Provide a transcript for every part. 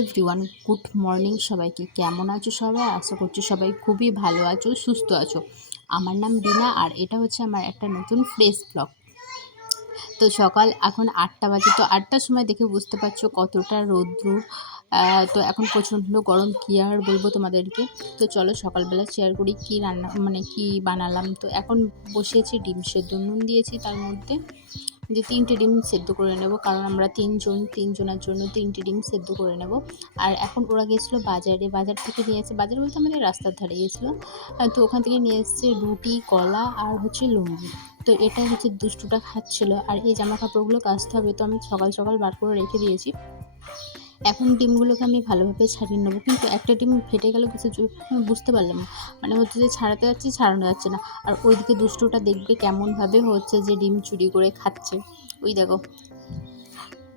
Everyone, good morning সবাইকে। কেমন আছো সবাই? আশা করছি সবাই খুবই ভালো আছো, সুস্থ আছো। আমার নাম বিনা আর এটা হচ্ছে আমার একটা নতুন ফ্রেশ ব্লগ। তো সকাল এখন 8টা বাজে। তো 8টার সময় দেখে বুঝতে পারছো কতটা রৌদ্র। তো এখন প্রচণ্ড গরম, কী আর বলবো তোমাদেরকে। তো চলো সকালবেলা শেয়ার করি কী রান্না কী বানালাম। তো এখন বসিয়েছি ডিম সেদ্ধ, নুন দিয়েছি তার মধ্যে, যে 3টে ডিম সেদ্ধ করে নেব, কারণ আমরা তিনজনের জন্য 3টে ডিম সেদ্ধ করে নেব। আর এখন ওরা গেছিলো বাজারে, বাজার থেকে নিয়ে এসে, বাজার বলতে আমাদের রাস্তার ধারে গিয়েছিলো। তো ওখান থেকে নিয়ে এসছে রুটি, কলা আর হচ্ছে লুঙ্গি। তো এটা হচ্ছে দুষ্টুটা খাচ্ছিলো। আর এই জামা কাপড়গুলো কাচতে হবে, তো আমি সকাল সকাল বার করে রেখে দিয়েছি। এখন ডিমগুলোকে আমি ভালোভাবে ছাড়িয়ে নেবো, কিন্তু একটা ডিম ফেটে গেল কিছু বুঝতে পারলাম না। হচ্ছে যে ছাড়াতে যাচ্ছি, ছাড়ানো যাচ্ছে না। আর ওইদিকে দুষ্টুটা দেখবে কেমনভাবে হচ্ছে যে ডিম চুরি করে খাচ্ছে। ওই দেখো,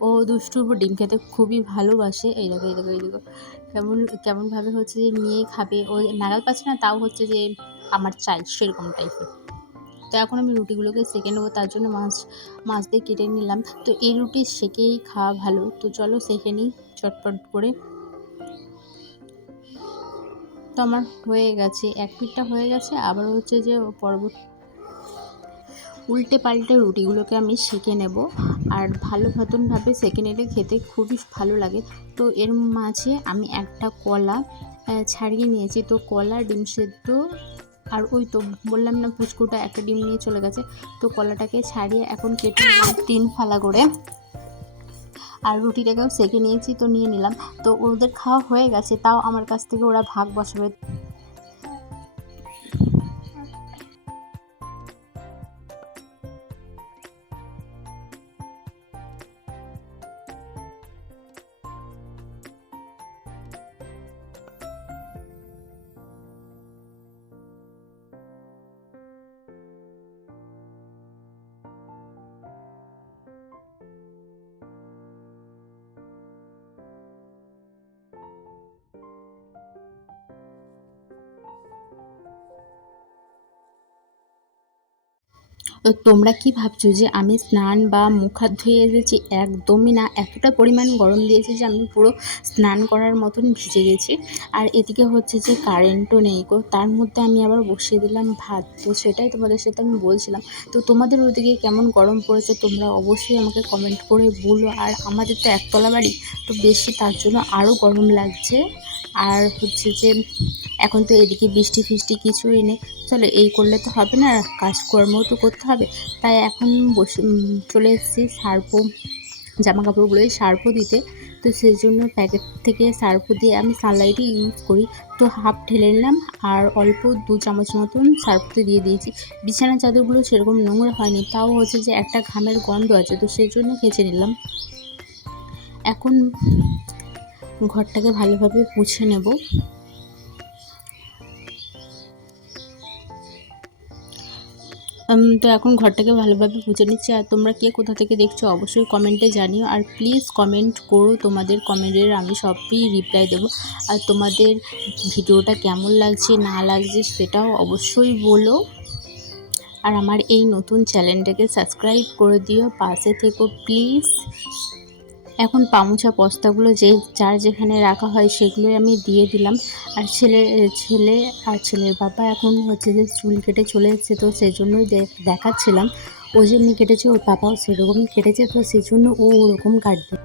ও দুষ্টু ডিম খেতে খুবই ভালোবাসে। এই দেখো এই দেখো এই দেখো, কেমনভাবে হচ্ছে যে নিয়ে খাবে। ও নাগাল পাচ্ছে না, তাও হচ্ছে যে আমার চাই, সেরকম টাইপের। তো এখন আমি রুটিগুলোকে সেঁকে নেবো, তার জন্য মাছ দিয়ে কেটে নিলাম। তো এই রুটি সেঁকেই খাওয়া ভালো, তো চলো সেঁকে নিই চটপট করে। তো আমার হয়ে গেছে, এক পিঠটা হয়ে গেছে, আবার হচ্ছে যে পরবর্তী উল্টে পাল্টে রুটিগুলোকে আমি সেঁকে নেব। আর ভালো মতনভাবে সেঁকে নিলে খেতে খুবই ভালো লাগে। তো এর মাঝে আমি একটা কলা ছাড়িয়ে নিয়েছি। তো কলা, ডিম সেদ্ধ আর ওই তো বললাম না পুচকুটা একটা ডিম নিয়ে চলে গেছে। তো কলাটাকে ছাড়িয়ে এখন কেটে 3 ফালা করে, আর রুটিটাকেও সেঁকে নিয়েছি, তো নিয়ে নিলাম। তো ওদের খাওয়া হয়ে গেছে, তাও আমার কাছ থেকে ওরা ভাগ বসাবে। তো তোমরা কি ভাবছো যে আমি স্নান বা মুখ হাত ধুয়ে এসেছি? একদমই না, এতটা পরিমাণ গরম দিয়েছে যে আমি পুরো স্নান করার মতন ভিজে গেছি। আর এদিকে হচ্ছে যে কারেন্টও নেই গো, তার মধ্যে আমি আবার বসিয়ে দিলাম ভাত। তো সেটাই তোমাদের সাথে আমি বলছিলাম। তো তোমাদের ওদিকে কেমন গরম পড়েছে তোমরা অবশ্যই আমাকে কমেন্ট করে বলো। আর আমাদের তো একতলা বাড়ি, তো বেশি, তার জন্য আরও গরম লাগছে। আর হচ্ছে যে এখন তো এদিকে বৃষ্টি ফিষ্টি কিছুই নেই। চলো এই করলে তো হবে না, কাজকর্মও তো করতে হবে। তাই এখন চলে এসেছি সার্ফও, জামা কাপড়গুলোই সার্ফও দিতে। তো সেই জন্য প্যাকেট থেকে সার্ফও দিয়ে আমি সানলাইটই ইউজ করি। তো হাফ ঢেলে নিলাম আর অল্প 2 চামচ মতন সার্ফতে দিয়ে দিয়েছি। বিছানার চাদরগুলো সেরকম নোংরা হয়নি, তাও হচ্ছে যে একটা ঘামের গন্ধ আছে, তো সেই জন্য কেচে নিলাম। এখন ঘরটাকে ভালোভাবে মুছে নেব। তো এখন ঘরটাকে ভালোভাবে মুছে নিচ্ছি। আর তোমরা কে কোথা থেকে দেখছো অবশ্যই কমেন্টে জানিও। আর প্লিজ কমেন্ট করো, তোমাদের কমেন্টের আমি সবই রিপ্লাই দেবো। আর তোমাদের ভিডিওটা কেমন লাগছে না লাগছে সেটাও অবশ্যই বলো। আর আমার এই নতুন চ্যানেলটাকে সাবস্ক্রাইব করে দিও, পাশে থেকো প্লিজ। এখন পামোছা বস্তাগুলো যার যেখানে রাখা হয় সেগুলোই আমি দিয়ে দিলাম। আর ছেলে আর ছেলের বাবা এখন হচ্ছে যে চুল কেটে চলে এসেছে, তো সেই জন্যই দেখাচ্ছিলাম। ও যেমনি কেটেছে ওর বাবাও সেরকমই কেটেছে, তো সেই জন্য ও ওরকম কাটবে।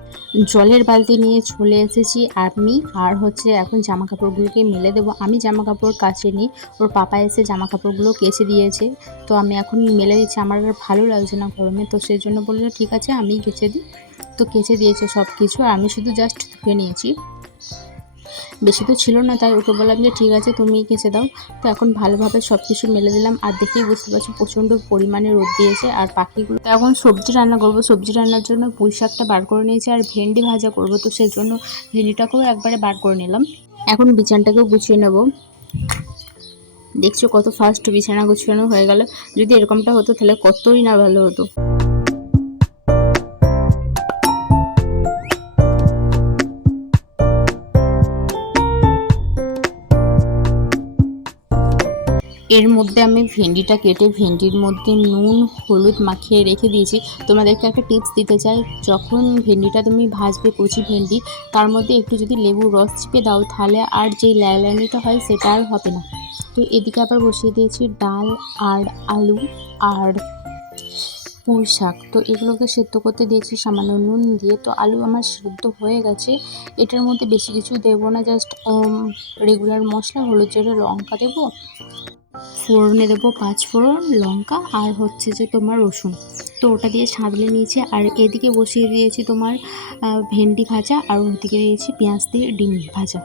জলের বালতি নিয়ে চলে এসেছি আমি। আর হচ্ছে এখন জামা কাপড়গুলোকে মেলে দেবো। আমি জামা কাপড় কাচিনি, ওর পাপা এসে জামা কাপড়গুলো কেচে দিয়েছে। তো আমি এখন মেলে দিচ্ছি, আমার আর ভালো লাগছে না গরমে, তো সেই জন্য বললো ঠিক আছে আমি কেচে দিই। তো কেচে দিয়েছে সব কিছু, আর আমি শুধু জাস্ট ধুয়ে নিয়েছি, বেশি তো ছিল না, তাই ওকে বললাম যে ঠিক আছে তুমি কেচে দাও। তো এখন ভালোভাবে সব কিছু মেলে দিলাম। আর দেখেই বুঝতে পারছি প্রচণ্ড পরিমাণে রোদ দিয়েছে। আর পাখিগুলো, তো এখন সবজি রান্না করবো। সবজি রান্নার জন্য পুঁই শাকটা বার করে নিয়েছি আর ভেন্ডি ভাজা করবো, তো সেই জন্য ভেন্ডিটাকেও একবারে বার করে নিলাম। এখন বিছানাটাকেও গুছিয়ে নেব। দেখছো কত ফাস্ট বিছানা গুছানো হয়ে গেল। যদি এরকমটা হতো তাহলে কতই না ভালো হতো। এর মধ্যে আমি ভেন্ডিটা কেটে ভেন্ডির মধ্যে নুন হলুদ মাখিয়ে রেখে দিয়েছি। তোমাদেরকে একটা টিপস দিতে চাই, যখন ভেন্ডিটা তুমি ভাজবে কচি ভেন্ডি, তার মধ্যে একটু যদি লেবুর রস চিপে দাও তাহলে আর যেই ল্যালানিটা হয় সেটা আর হবে না। তো এদিকে আবার বসিয়ে দিয়েছি ডাল আর আলু আর পুঁই শাক। তো এগুলোকে সেদ্ধ করতে দিয়েছি সামান্য নুন দিয়ে। তো আলু আমার সেদ্ধ হয়ে গেছে। এটার মধ্যে বেশি কিছু দেবো না, জাস্ট রেগুলার মশলা, হলুদ জিরে লঙ্কা দেবো, ফোড়নে দেবো 5 ফোড়ন, লঙ্কা আর হচ্ছে যে তোমার রসুন। তো ওটা দিয়ে সাঁতলে নিয়েছি। আর এদিকে বসিয়ে দিয়েছি তোমার ভেন্ডি ভাজা, আর ওদিকে দিয়েছি পেঁয়াজ দিয়ে ডিম ভাজা।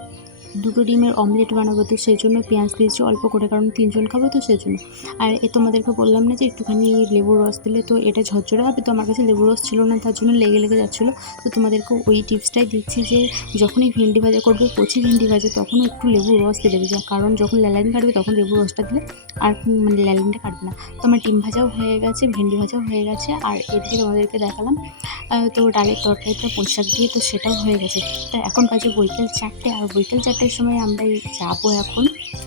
দুটো ডিমের অমলেট বানাবো, তো সেই জন্য পেঁয়াজ দিয়েছি অল্প করে, কারণ 3 জন খাবো তো সেই জন্য। আর তোমাদেরকে বললাম না যে একটুখানি লেবুর রস দিলে তো এটা ঝরঝরে হবে, তো আমার কাছে লেবুর রস ছিল না, তার জন্য লেগে লেগে যাচ্ছিলো। তো তোমাদেরকে ওই টিপসটাই দিচ্ছি যে যখনই ভেন্ডি ভাজা করবে, কচি ভেন্ডি ভাজা, তখন একটু লেবুর রস দিয়ে দেবে, কারণ যখন ল্যালাইন কাটবে তখন লেবুর রসটা দিলে আর মানে ল্যালাইনটা কাটবে না। তো আমার ডিম ভাজাও হয়ে গেছে, ভেন্ডি ভাজাও হয়ে গেছে, আর এদিকে তোমাদেরকে দেখালাম তো ডালের তরকারিটা পুঁই শাক দিয়ে, তো সেটাও হয়ে গেছে। তো এখন বাজে বৈকাল 4টে, আর বৈকাল 4টের সময় আমরা যাবো এখন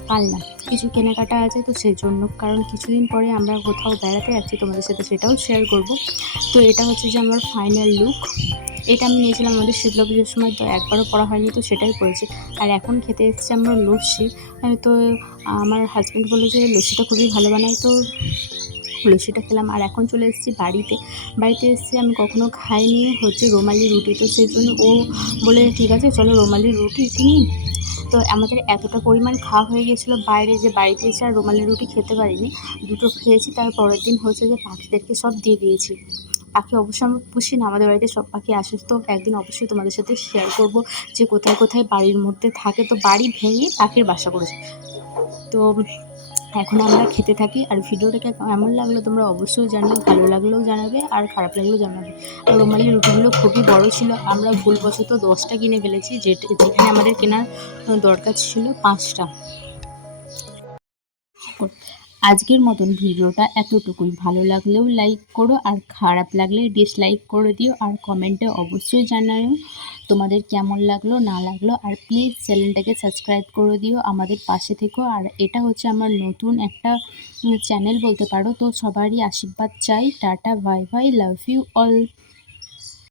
কালনা, কিছু কেনাকাটা আছে তো সেই জন্য, কারণ কিছুদিন পরে আমরা কোথাও বেড়াতে যাচ্ছি, তোমাদের সাথে সেটাও শেয়ার করব। তো এটা হচ্ছে যে আমার ফাইনাল লুক। এটা আমি নিয়েছিলাম আমাদের শীতলা পুজোর সময়, তো একবারও পরা হয়নি, তো সেটাই পরেছি। আর এখন খেতে এসেছি আমরা লস্যি। তো আমার হাজব্যান্ড বললো যে লস্যিটা খুবই ভালো বানায়, তো লস্যিটা খেলাম। আর এখন চলে এসেছি বাড়িতে এসেছি, আমি কখনো খাইনি হচ্ছে রুমালি রুটি, তো সেই জন্য ও বলে ঠিক আছে চলো রুমালি রুটি কিনি। তো আমাদের এতটা পরিমাণ খাওয়া হয়ে গিয়েছিলো বাইরে, যে বাড়িতে এসে আর রুমালি রুটি খেতে পারিনি, দুটো খেয়েছি। তার পরের দিন হচ্ছে যে পাখিদেরকে সব দিয়ে দিয়েছি। পাখি অবশ্য আমরা পুষি না, আমাদের বাড়িতে সব পাখি আসে, তো একদিন অবশ্যই তোমাদের সাথে শেয়ার করব যে কোথায় কোথায় বাড়ির মধ্যে থাকে, তো বাড়ি ভেঙে পাখির বাসা করেছে। তো এখন আমরা খেতে থাকি। আর ভিডিওটাকে কেমন লাগলো তোমরা অবশ্যই জানিও, ভালো লাগলেও জানাবে আর খারাপ লাগলেও জানাবে। আর রুমালি রুটিগুলো খুবই বড় ছিল, আমরা ভুলবশত 10টা কিনে ফেলেছি, যেখানে আমাদের কেনার দরকার ছিল 5টা। আজকের মতন ভিডিওটা এতটুকুই। ভালো লাগলেও লাইক করো, আর খারাপ লাগলে ডিসলাইক করে দিও, আর কমেন্টে অবশ্যই জানাও তোমাদের কেমন লাগলো না লাগলো। আর প্লিজ চ্যানেলটাকে সাবস্ক্রাইব করে দিও, আমাদের পাশে থেকো। আর এটা হচ্ছে আমার নতুন একটা চ্যানেল বলতে পারো, তো সবারই আশীর্বাদ চাই। Tata, bye bye, love you all.